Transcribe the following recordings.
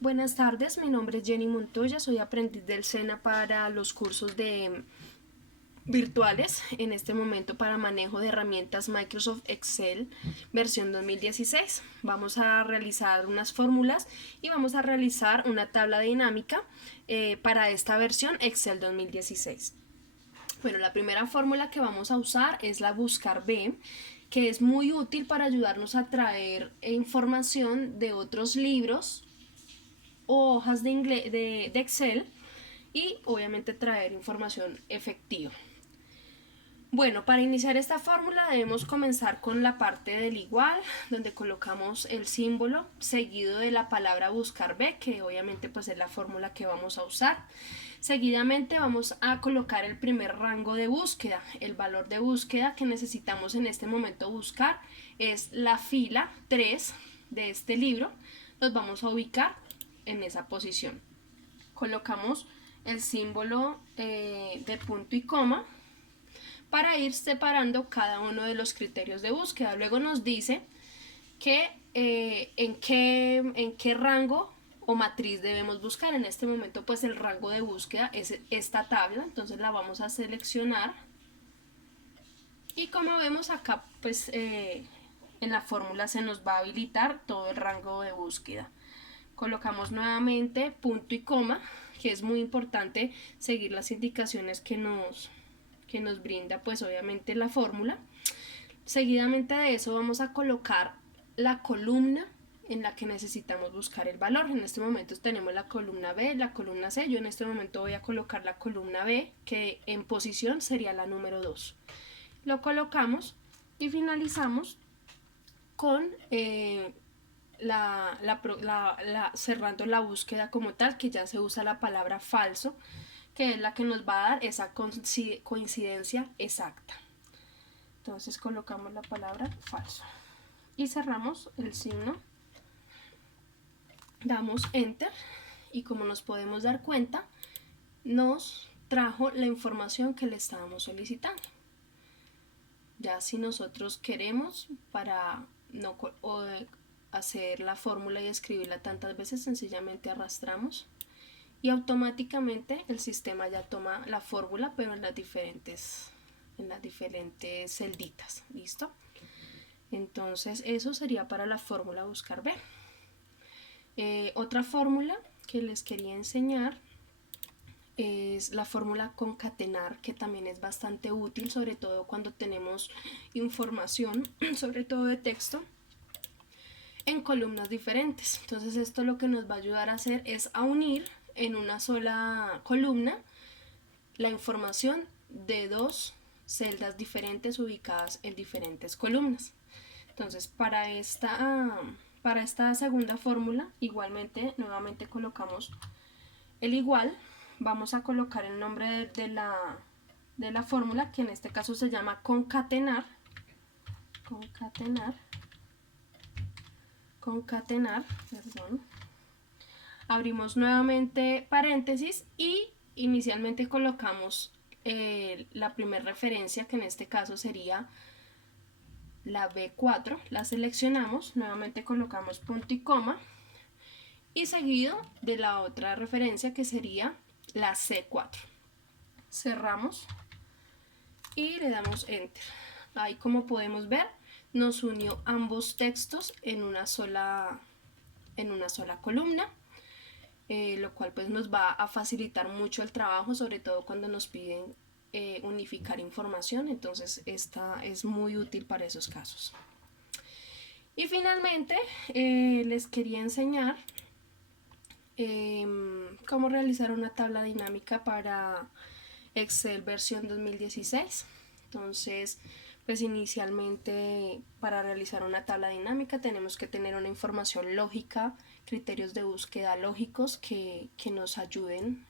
Buenas tardes, mi nombre es Jenny Montoya, soy aprendiz del SENA para los cursos virtuales, en este momento para manejo de herramientas Microsoft Excel versión 2016. Vamos a realizar unas fórmulas y vamos a realizar una tabla dinámica para esta versión Excel 2016. Bueno, la primera fórmula que vamos a usar es la buscar B, que es muy útil para ayudarnos a traer información de otros libros o hojas de Excel y obviamente traer información efectiva. Bueno, para iniciar esta fórmula debemos comenzar con la parte del igual, donde colocamos el símbolo seguido de la palabra buscar B, que obviamente pues es la fórmula que vamos a usar. Seguidamente vamos a colocar el primer rango de búsqueda. El valor de búsqueda que necesitamos en este momento buscar es la fila 3 de este libro. Los vamos a ubicar en esa posición. Colocamos el símbolo de punto y coma para ir separando cada uno de los criterios de búsqueda. Luego nos dice que en qué rango o matriz debemos buscar. En este momento pues el rango de búsqueda es esta tabla, entonces la vamos a seleccionar y como vemos acá pues en la fórmula se nos va a habilitar todo el rango de búsqueda. Colocamos nuevamente punto y coma, que es muy importante seguir las indicaciones que nos brinda pues obviamente la fórmula. Seguidamente de eso vamos a colocar la columna en la que necesitamos buscar el valor. En este momento tenemos la columna B, la columna C. Yo en este momento voy a colocar la columna B, que en posición sería la número 2. Lo colocamos y finalizamos con cerrando la búsqueda como tal, que ya se usa la palabra falso, que es la que nos va a dar esa coincidencia exacta. Entonces colocamos la palabra falso y cerramos el signo, damos enter y como nos podemos dar cuenta nos trajo la información que le estábamos solicitando. Ya si nosotros queremos para no hacer la fórmula y escribirla tantas veces, sencillamente arrastramos y automáticamente el sistema ya toma la fórmula pero en las diferentes celditas. ¿Listo? Entonces eso sería para la fórmula buscar B. Otra fórmula que les quería enseñar es la fórmula concatenar, que también es bastante útil, sobre todo cuando tenemos información, sobre todo de texto, en columnas diferentes. Entonces esto lo que nos va a ayudar a hacer es a unir en una sola columna la información de dos celdas diferentes ubicadas en diferentes columnas. Entonces para esta segunda fórmula igualmente nuevamente colocamos el igual, vamos a colocar el nombre de la fórmula, que en este caso se llama concatenar, perdón. Abrimos nuevamente paréntesis y inicialmente colocamos la primera referencia, que en este caso sería la B4, la seleccionamos, nuevamente colocamos punto y coma y seguido de la otra referencia que sería la C4. Cerramos y le damos enter. Ahí como podemos ver nos unió ambos textos en una sola columna, lo cual pues nos va a facilitar mucho el trabajo, sobre todo cuando nos piden unificar información. Entonces esta es muy útil para esos casos. Y finalmente les quería enseñar cómo realizar una tabla dinámica para Excel versión 2016. Entonces pues inicialmente para realizar una tabla dinámica tenemos que tener una información lógica, criterios de búsqueda lógicos que nos ayuden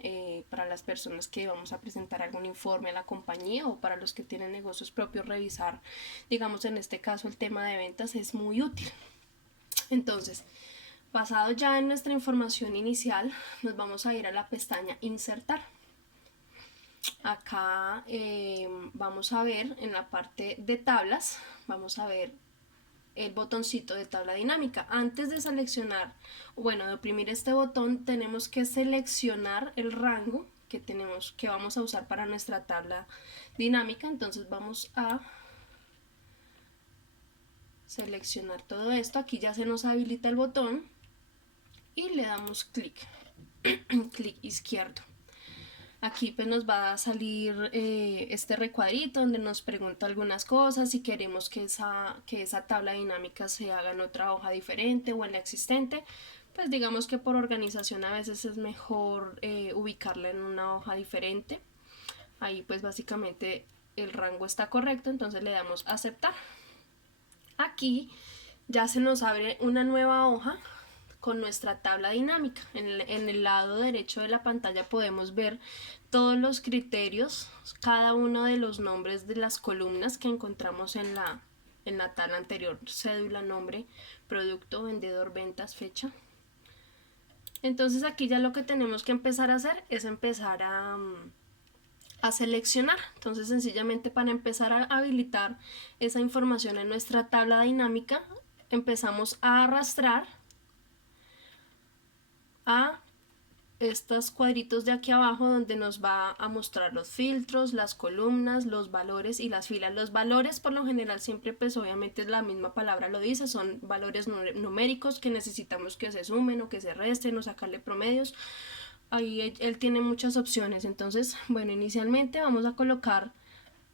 para las personas que vamos a presentar algún informe a la compañía o para los que tienen negocios propios. Revisar, digamos en este caso el tema de ventas es muy útil. Entonces, basado ya en nuestra información inicial, nos vamos a ir a la pestaña insertar. Acá vamos a ver en la parte de tablas, vamos a ver el botoncito de tabla dinámica. Antes de seleccionar, bueno, de oprimir este botón, tenemos que seleccionar el rango que vamos a usar para nuestra tabla dinámica. Entonces vamos a seleccionar todo esto. Aquí ya se nos habilita el botón y le damos clic, clic izquierdo. Aquí pues nos va a salir este recuadrito donde nos pregunta algunas cosas, si queremos que esa tabla dinámica se haga en otra hoja diferente o en la existente. Pues digamos que por organización a veces es mejor ubicarla en una hoja diferente. Ahí pues básicamente el rango está correcto, entonces le damos a aceptar. Aquí ya se nos abre una nueva hoja con nuestra tabla dinámica. En el lado derecho de la pantalla podemos ver todos los criterios, cada uno de los nombres de las columnas que encontramos en la tabla anterior: cédula, nombre, producto, vendedor, ventas, fecha. Entonces aquí ya lo que tenemos que empezar a hacer es empezar a seleccionar. Entonces sencillamente, para empezar a habilitar esa información en nuestra tabla dinámica, empezamos a arrastrar a estos cuadritos de aquí abajo donde nos va a mostrar los filtros, las columnas, los valores y las filas. Los valores por lo general siempre pues obviamente la misma palabra lo dice, son valores numéricos que necesitamos que se sumen o que se resten o sacarle promedios. Ahí él tiene muchas opciones. Entonces, bueno, inicialmente vamos a colocar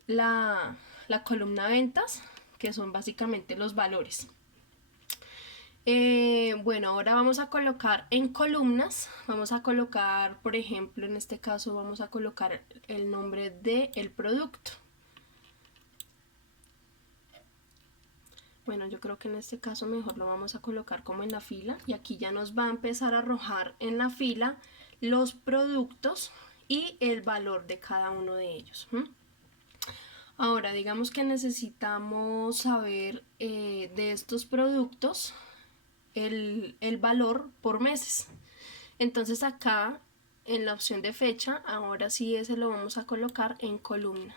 la columna ventas, que son básicamente los valores. Bueno, ahora vamos a colocar en columnas, vamos a colocar, por ejemplo, en este caso vamos a colocar el nombre del producto. Bueno, yo creo que en este caso mejor lo vamos a colocar como en la fila, y aquí ya nos va a empezar a arrojar en la fila los productos y el valor de cada uno de ellos. Ahora, digamos que necesitamos saber de estos productos el valor por meses. Entonces acá en la opción de fecha, ahora sí ese lo vamos a colocar en columna.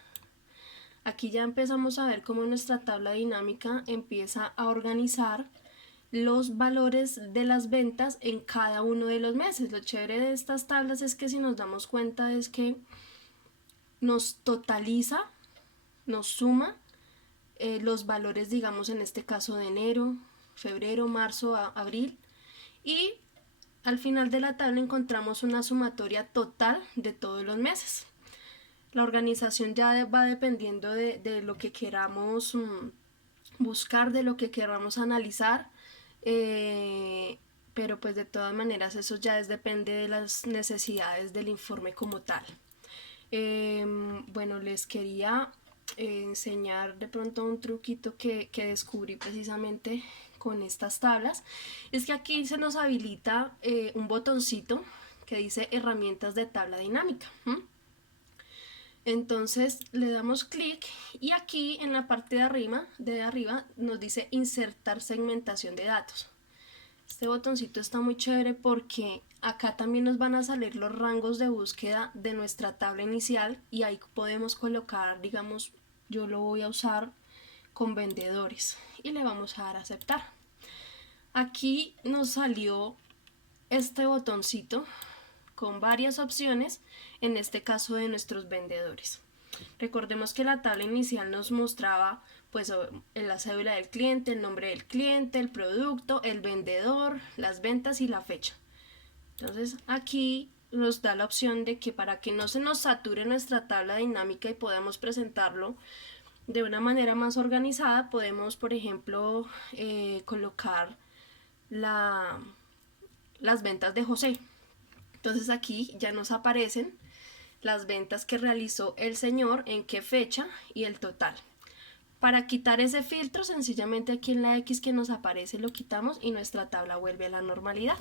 Aquí ya empezamos a ver cómo nuestra tabla dinámica empieza a organizar los valores de las ventas en cada uno de los meses. Lo chévere de estas tablas es que, si nos damos cuenta, es que nos totaliza, nos suma los valores, digamos en este caso de enero, febrero, marzo, abril, y al final de la tabla encontramos una sumatoria total de todos los meses. La organización ya va dependiendo de lo que queramos buscar, de lo que queramos analizar, pero pues de todas maneras eso ya depende de las necesidades del informe como tal. Bueno, les quería enseñar de pronto un truquito que descubrí precisamente con estas tablas. Es que aquí se nos habilita un botoncito que dice herramientas de tabla dinámica. Entonces le damos clic y aquí en la parte de arriba nos dice insertar segmentación de datos. Este botoncito está muy chévere porque acá también nos van a salir los rangos de búsqueda de nuestra tabla inicial, y ahí podemos colocar, digamos, yo lo voy a usar con vendedores, y le vamos a dar a aceptar. Aquí nos salió este botoncito con varias opciones, en este caso de nuestros vendedores. Recordemos que la tabla inicial nos mostraba pues la cédula del cliente, el nombre del cliente, el producto, el vendedor, las ventas y la fecha. Entonces aquí nos da la opción de que, para que no se nos sature nuestra tabla dinámica y podamos presentarlo de una manera más organizada, podemos, por ejemplo, colocar las ventas de José. Entonces aquí ya nos aparecen las ventas que realizó el señor, en qué fecha y el total. Para quitar ese filtro, sencillamente aquí en la X que nos aparece lo quitamos y nuestra tabla vuelve a la normalidad.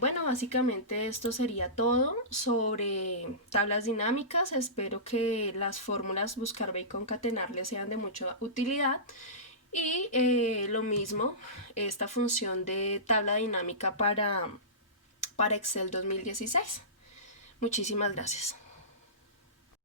Bueno, básicamente esto sería todo sobre tablas dinámicas. Espero que las fórmulas buscar, ver y concatenar les sean de mucha utilidad. Y lo mismo, esta función de tabla dinámica para Excel 2016. Muchísimas gracias.